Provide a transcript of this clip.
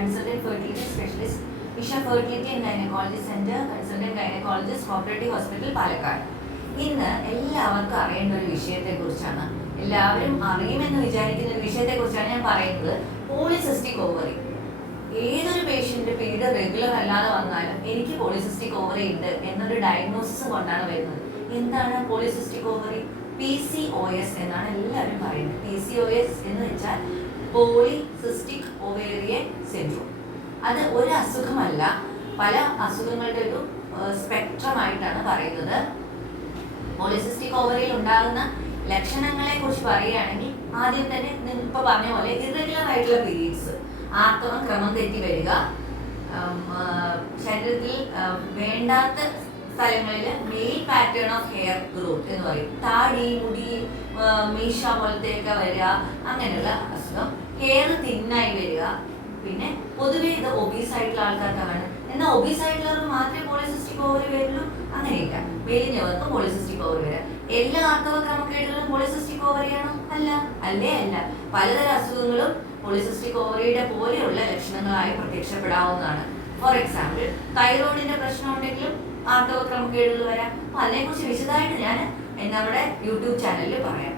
consultant fertility specialist, Isha Fertility and Gynecology Center, consultant gynecologist, Cooperative Hospital, Palakkad. ഇന്ന് എല്ലാവർക്കും അറിയേണ്ട ഒരു വിഷയത്തെക്കുറിച്ചാണ്, എല്ലാവരും അറിയുമെന്ന് വിചാരിക്കുന്ന ഒരു വിഷയത്തെക്കുറിച്ചാണ് ഞാൻ പറയുന്നത്. Polycystic ovary. ഏതൊരു പേഷ്യൻ്റ് പീരീഡ് റെഗുലർ അല്ലാതെ വന്നാലും എനിക്ക് പോളിസിസ്റ്റിക് ഓവറി ഉണ്ട് എന്നൊരു ഡയഗ്നോസിസ് കൊണ്ടാണ് വരുന്നത്. എന്താണ് പോളിസിസ്റ്റിക് ഓവറി? PCOS എന്നാണ് എല്ലാവരും പറയുന്നത്. PCOS എന്ന് വെച്ചാൽ പോളിസിസ്റ്റിക് ഒവേറിയൻ സിൻഡ്രോം. അത് ഒരു അസുഖമല്ല, പല അസുഖങ്ങളുടെ ഒരു സ്പെക്ട്രമായിട്ടാണ് പറയുന്നത്. പോളിസിസ്റ്റിക് ഓവറിയിൽ ഉണ്ടാകുന്ന ലക്ഷണങ്ങളെ കുറിച്ച് പറയുകയാണെങ്കിൽ ആദ്യം തന്നെ ഇപ്പോൾ പറഞ്ഞ പോലെ ഇറഗുലർ ആയിട്ടുള്ള പീരീഡ്സ്, ആർത്തവം ക്രമം തെറ്റി വരിക, ശരീരത്തിൽ വേണ്ടാത്ത സ്ഥലങ്ങളിൽ male pattern of hair growth എന്ന് പറയും, താടി മുടി മീശ പോലത്തെയൊക്കെ വരിക, അങ്ങനെയുള്ള അസുഖം. ഹെയർ തിന്നായി വരിക. പിന്നെ പൊതുവേ ഇത് ഒബീസ് ആയിട്ടുള്ള ആൾക്കാർക്കാണ്. എന്നാൽ ഒബീസ് ആയിട്ടുള്ളവർക്ക് മാത്രമേ പോളിസിസ്റ്റിക് ഓവറി വരുള്ളൂ, അങ്ങനെയില്ല. മെലിഞ്ഞവർക്ക് പോളിസിസ്റ്റിക് ഓവറി വരാം. എല്ലാ ആർത്തവ ക്രമക്കേടുകളും പോളിസിസ്റ്റിക് ഓവറിയാണോ? അല്ല, അല്ല. പലതരം അസുഖങ്ങളും പോളിസിസ്റ്റിക് ഓവറിയുടെ പോലെയുള്ള ലക്ഷണങ്ങളായി പ്രത്യക്ഷപ്പെടാവുന്നതാണ്. ഫോർ എക്സാമ്പിൾ, തൈറോയിഡിന്റെ പ്രശ്നം ഉണ്ടെങ്കിലും ആർത്തവ ക്രമക്കേടുകൾ വരാം. അപ്പോൾ അതിനെക്കുറിച്ച് വിശദമായിട്ട് ഞാൻ നമ്മുടെ യൂട്യൂബ് ചാനലിൽ പറയാം.